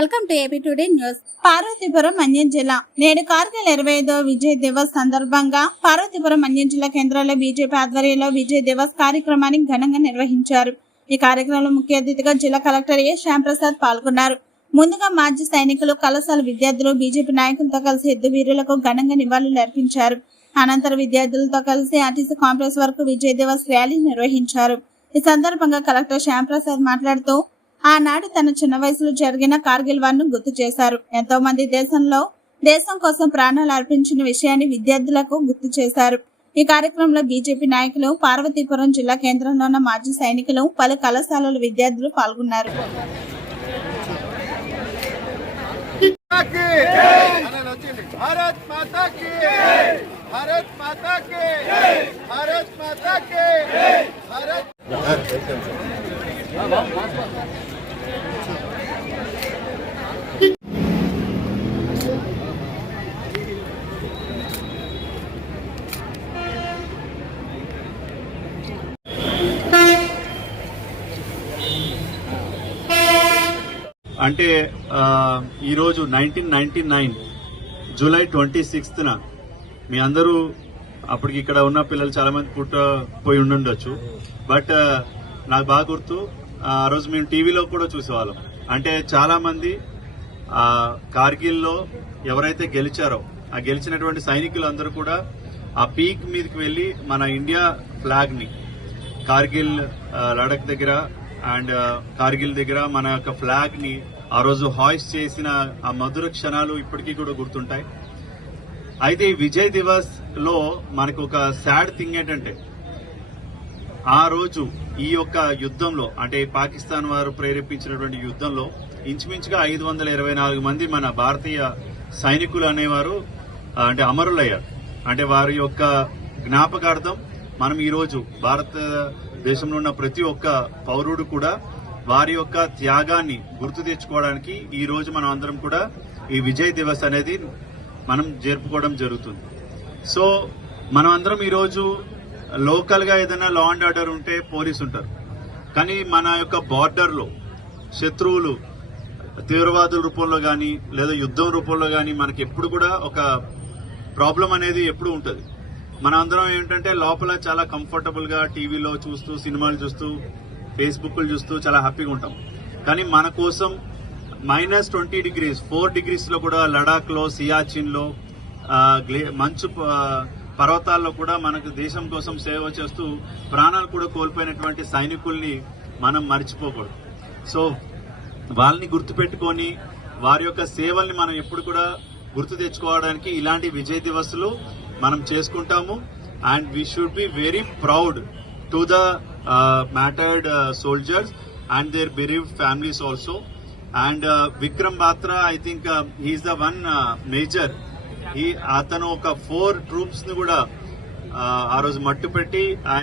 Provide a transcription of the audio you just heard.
Welcome to AP today news. Parvathipuram Manyam జిల్లా. నేడు కార్గిల్ ఇరవై ఐదో విజయ్ దివస్ సందర్భంగా పార్వతీపురం మన్యం జిల్లా కేంద్రంలో బీజేపీ ఆధ్వర్యంలో విజయ్ దివస్ కార్యక్రమాన్ని ఘనంగా నిర్వహించారు. ఈ కార్యక్రమంలో ముఖ్య అతిథిగా జిల్లా కలెక్టర్ ఏ. శ్యాంప్రసాద్ పాల్గొన్నారు. ముందుగా మాజీ సైనికులు కళాశాల విద్యార్థులు బీజేపీ నాయకులతో కలిసి యుద్ధ వీరులకు ఘనంగా నివాళులు అర్పించారు. అనంతరం విద్యార్థులతో కలిసి ఆర్టీసీ కాంప్లెక్స్ వరకు విజయ్ దివస్ ర్యాలీ నిర్వహించారు. ఈ సందర్భంగా కలెక్టర్ శ్యాంప్రసాద్ మాట్లాడుతూ ఆనాడు తన చిన్న వయసులో జరిగిన కార్గిల్ వార్ను గుర్తు చేశారు ఎంతో మంది దేశంలో దేశం కోసం ప్రాణాలు అర్పించిన విషయాన్ని విద్యార్థులకు గుర్తు చేశారు ఈ కార్యక్రమంలో బీజేపీ నాయకులు పార్వతీపురం జిల్లా కేంద్రంలో ఉన్న మాజీ సైనికులు పలు కళాశాలల విద్యార్థులు పాల్గొన్నారు అంటే ఈరోజు nineteen ninety nine July twenty సిక్స్త్న మీ అందరూ అప్పటికి ఇక్కడ ఉన్న పిల్లలు చాలా మంది పుట్టపోయి ఉండుండొచ్చు. బట్ నాకు బాగా గుర్తు ఆ రోజు మేము టీవీలో కూడా చూసేవాళ్ళం. అంటే చాలా మంది ఆ కార్గిల్లో ఎవరైతే గెలిచారో ఆ గెలిచినటువంటి సైనికులు అందరూ కూడా ఆ పీక్ మీదకి వెళ్ళి మన ఇండియా ఫ్లాగ్ని కార్గిల్ లడక్ దగ్గర అండ్ కార్గిల్ దగ్గర మన యొక్క ఫ్లాగ్ని ఆ రోజు హాయిస్ చేసిన ఆ మధుర క్షణాలు ఇప్పటికీ కూడా గుర్తుంటాయి. అయితే ఈ విజయ్ దివస్లో మనకు ఒక సాడ్ థింగ్ ఏంటంటే ఆ రోజు ఈ యొక్క యుద్ధంలో అంటే పాకిస్తాన్ వారు ప్రేరేపించినటువంటి యుద్ధంలో ఇంచుమించుగా ఐదు వందల ఇరవై నాలుగు మంది మన భారతీయ సైనికులు అనేవారు అంటే అమరులయ్యారు. అంటే వారి యొక్క జ్ఞాపకార్థం మనం ఈరోజు భారతదేశంలో ఉన్న ప్రతి ఒక్క పౌరుడు కూడా వారి యొక్క త్యాగాన్ని గుర్తు తెచ్చుకోవడానికి ఈ రోజు మనం అందరం కూడా ఈ విజయ్ దివస్ అనేది మనం జరుపుకోవడం జరుగుతుంది. సో మనం అందరం ఈరోజు లోకల్గా ఏదైనా లా అండ్ ఆర్డర్ ఉంటే పోలీస్ ఉంటారు. కానీ మన యొక్క బార్డర్లో శత్రువులు తీవ్రవాదుల రూపంలో కానీ లేదా యుద్ధం రూపంలో కానీ మనకి ఎప్పుడు కూడా ఒక ప్రాబ్లం అనేది ఎప్పుడు ఉంటుంది. మన అందరం ఏంటంటే లోపల చాలా కంఫర్టబుల్గా టీవీలో చూస్తూ సినిమాలు చూస్తూ ఫేస్బుక్లు చూస్తూ చాలా హ్యాపీగా ఉంటాం. కానీ మన కోసం మైనస్ ట్వంటీ డిగ్రీస్ ఫోర్ డిగ్రీస్లో కూడా లడాక్లో సియాచిన్లో గ్లే- మంచు పర్వతాల్లో కూడా మనకు దేశం కోసం సేవ చేస్తూ ప్రాణాలు కూడా కోల్పోయినటువంటి సైనికుల్ని మనం మర్చిపోకూడదు. సో వాళ్ళని గుర్తుపెట్టుకొని వారి యొక్క సేవల్ని మనం ఎప్పుడు కూడా గుర్తు తెచ్చుకోవడానికి ఇలాంటి విజయ్ దివస్లు మనం చేసుకుంటాము. And we should be very proud to the martyred soldiers and their bereaved families also. And Vikram Batra I think he's the one major ఈ అతను ఒక ఫోర్ ట్రూప్స్ని కూడా ఆ, ఆ రోజు మట్టు పెట్టి ఆయన